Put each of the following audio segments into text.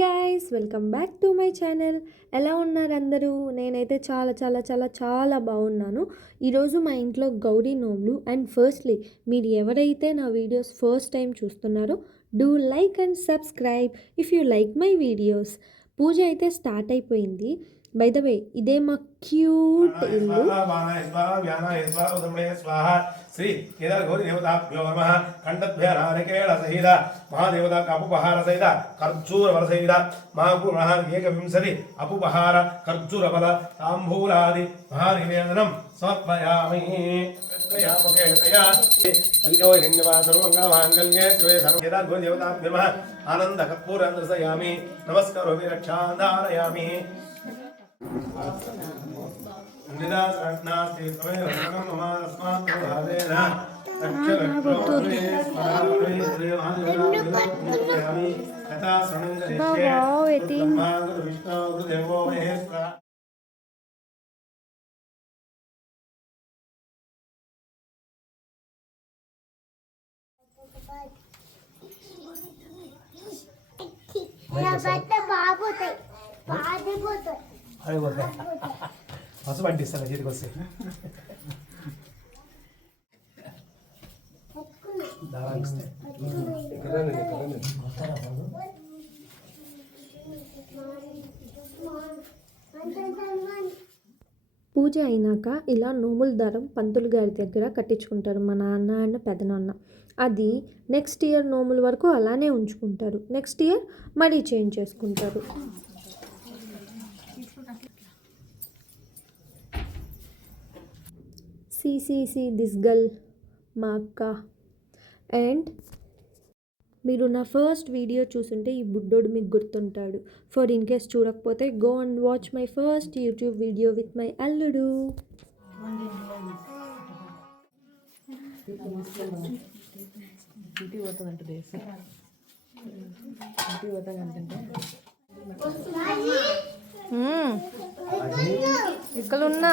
Guys welcome back to my channel ఎలా ఉన్నారు అందరూ? నేనైతే చాలా చాలా చాలా చాలా బాగున్నాను. ఈరోజు మా ఇంట్లో గౌరీ నోములు అండ్ ఫస్ట్లీ మీరు ఎవరైతే నా వీడియోస్ ఫస్ట్ టైం చూస్తున్నారో do like and subscribe if you like my videos puja అయితే స్టార్ట్ అయిపోయింది. బై ద వే ఇదే మా క్యూట్ ఇల్లు. శ్రీ కేదార గౌరీ దేవతాభ్యో నమ కంఠభ్య నారికేళ సహిత మహాదేవత అపుపహార సహిత ఖర్జూర వర సహిత మహాపు మహాన్ ఏకవింశతి అపుపహార ఖర్జూర బల తాంబూలాది మహానివేదనం సమర్పయామి. ముఖే తయా. కల్యో హిరణ్యవా సర్వమంగళమాంగళ్యే శివే సర్వ. కేదార గౌరీ దేవతాభ్యో నమః ఆనంద కర్పూరంద్రసయామి నమస్కారోమి రక్షాంధారయామి నిదాసనాస్తి త్వమేవ సర్వం మమ తస్మాత్ భావేన అక్షరక్షోమే స్మరామి శ్రీమహాదేవామి యథా శృణంగరిష్యే వావ్, ఎతిన్. బ్రహ్మాగురు విష్ణు గురుదేవో మహేశ్వర నా బట్ట బాగుతాయి బాగిపోతాయి అడిగిపోతాయి పసుపు చేతికి వస్తే పూజ అయినాక ఇలా నోముల దారం పంతులు గారి దగ్గర కట్టించుకుంటారు మా నాన్న అండ్ పెదనాన్న. అది నెక్స్ట్ ఇయర్ నోముల వరకు అలానే ఉంచుకుంటారు. నెక్స్ట్ ఇయర్ మరీ చేంజ్ చేసుకుంటారు. సిసిసి దిస్ గర్ల్ మా అక్క. అండ్ మీరు నా ఫస్ట్ వీడియో చూసుంటే ఈ బుడ్డోడు మీకు గుర్తుంటాడు. ఫర్ ఇన్ కేస్ చూడకపోతే go and watch my first YouTube video with my అల్లుడు. ఇక్కడ ఉన్నా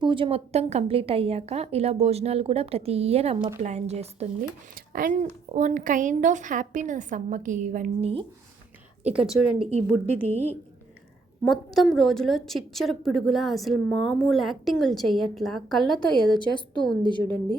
పూజ మొత్తం కంప్లీట్ అయ్యాక ఇలా భోజనాలు కూడా ప్రతి ఇయర్ అమ్మ ప్లాన్ చేస్తుంది. And one kind of happiness అమ్మకి ఇవన్నీ. ఇక్కడ చూడండి ఈ బుడ్డిది మొత్తం రోజులో చిచ్చర పిడుగులా అసలు మామూలు యాక్టింగులు చేయట్లా కళ్ళతో ఏదో చేస్తూ ఉంది చూడండి.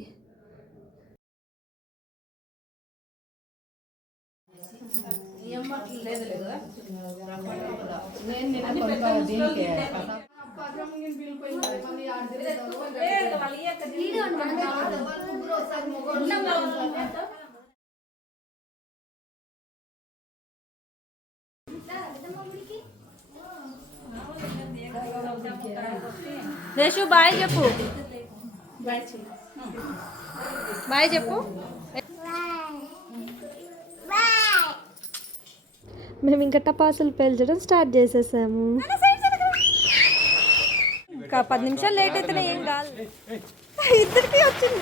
రేషు బాయ్ చెప్పు బాయ్ చెప్పు మేము ఇంకా టపాసులు పేల్చడం స్టార్ట్ చేసేసాము. ఇంకా పది నిమిషాలు లేట్ అయితేనే ఏం కాదు. ఇద్దరికి వచ్చింది.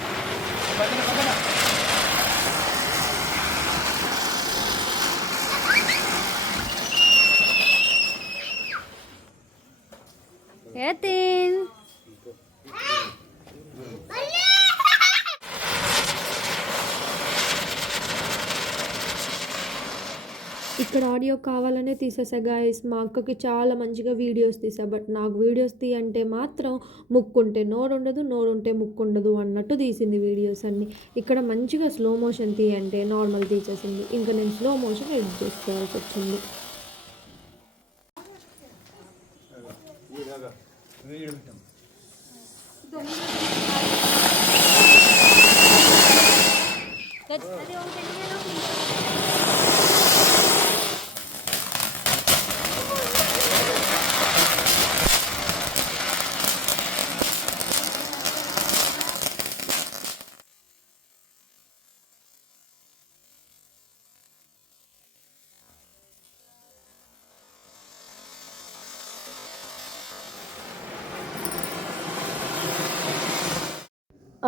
ఇక్కడ ఆడియో కావాలనే తీసేసా గాయస్ మా అక్కకి చాలా మంచిగా వీడియోస్ తీసా బట్ నాకు వీడియోస్ తీ అంటే మాత్రం ముక్కుంటే నోరు ఉండదు నోరు ఉంటే ముక్కు ఉండదు అన్నట్టు తీసింది వీడియోస్ అన్ని. ఇక్కడ మంచిగా స్లో మోషన్ తీ అంటే నార్మల్ తీసేసింది. ఇంకా నేను స్లో మోషన్ ఎడిట్ చేసుకోవాల్సి వచ్చింది.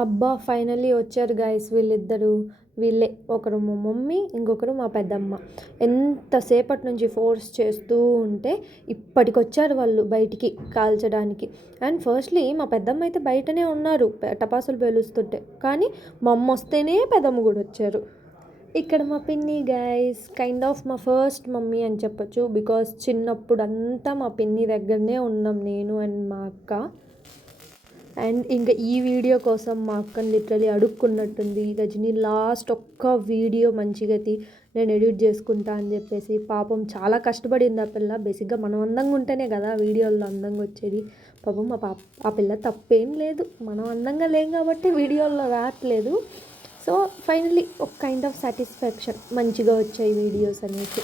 అబ్బా ఫైనల్లీ వచ్చారు గాయస్ వీళ్ళిద్దరు. వీళ్ళే ఒకరు మా మమ్మీ ఇంకొకరు మా పెద్దమ్మ. ఎంతసేపటి నుంచి ఫోర్స్ చేస్తూ ఉంటే ఇప్పటికొచ్చారు వాళ్ళు బయటికి కాల్చడానికి. అండ్ ఫస్ట్లీ మా పెద్దమ్మ అయితే బయటనే ఉన్నారు టపాసులు పేలుస్తుంటే. కానీ మా అమ్మ వస్తేనే పెద్దమ్మ కూడా వచ్చారు. ఇక్కడ మా పిన్ని గైస్ కైండ్ ఆఫ్ మా ఫస్ట్ మమ్మీ అని చెప్పొచ్చు. బికాస్ చిన్నప్పుడు అంతా మా పిన్ని దగ్గరనే ఉన్నాం నేను అండ్ మా అక్క. అండ్ ఇంకా ఈ వీడియో కోసం మా అక్కని లిటరలీ అడుక్కున్నట్టుంది. రజనీ లాస్ట్ ఒక్క వీడియో మంచిగా తీ నేను ఎడిట్ చేసుకుంటా అని చెప్పేసి పాపం చాలా కష్టపడింది ఆ పిల్ల. బేసిక్గా మనం అందంగా ఉంటేనే కదా వీడియోల్లో అందంగా వచ్చేది. పాపం ఆ పాప ఆ పిల్ల తప్పేం లేదు. మనం అందంగా లేం కాబట్టి వీడియోల్లో రావట్లేదు. సో ఫైనలీ ఒక కైండ్ ఆఫ్ సాటిస్ఫాక్షన్ మంచిగా వచ్చాయి వీడియోస్ అనేసి.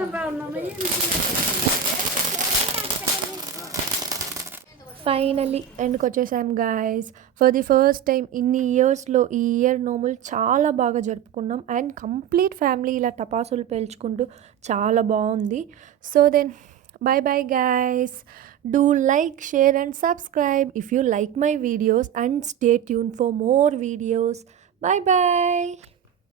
ఫైనలీ ఎండ్కి వచ్చేసాం guys for the first time ఇన్ని ఇయర్స్లో ఈ ఇయర్ నోములు చాలా బాగా జరుపుకున్నాం. అండ్ కంప్లీట్ ఫ్యామిలీ ఇలా టపాసులు పేల్చుకుంటూ చాలా బాగుంది. So then bye bye guys do like share and subscribe if you like my videos and stay tune for more videos bye bye